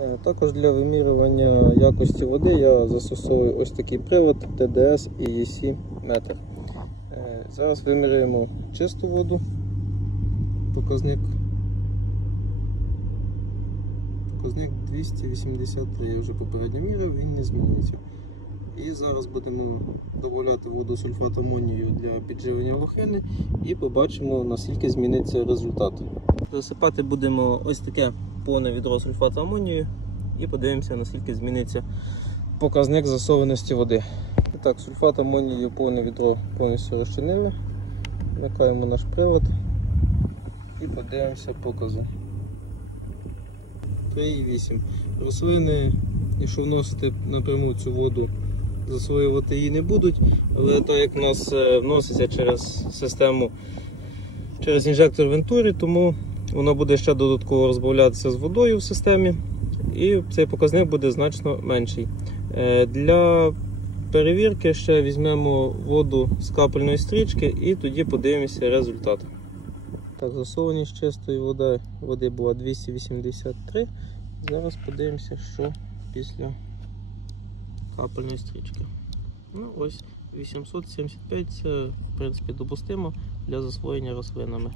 Е, Також для вимірювання якості води я застосовую ось такий привод TDS і EC метр. Е, Зараз виміряємо чисту воду. Показник. Показник 283, я вже попередньо міряв, він не змінюється. І зараз будемо додати воду сульфат амонію для підживлення лохини і побачимо наскільки зміниться результат. Засипати будемо ось таке повне відро сульфату амонію і подивимося наскільки зміниться показник засованості води. Так, сульфат амонію повне відро повністю розчинили. Вмикаємо наш привод і подивимося покази. 3,8. Рослини, якщо вносити напряму цю воду, засвоювати її не будуть, але так як в нас е, вноситься через систему, через інжектор вентурі, тому воно буде ще додатково розбавлятися з водою в системі, і цей показник буде значно менший. Е, Для перевірки ще візьмемо воду з капельної стрічки і тоді подивимося результат. Так, засованість чистої води, води була 283. Зараз подивимося, що після капельної стрічки. Ну, ось 875 це в принципі допустимо для засвоєння рослинами.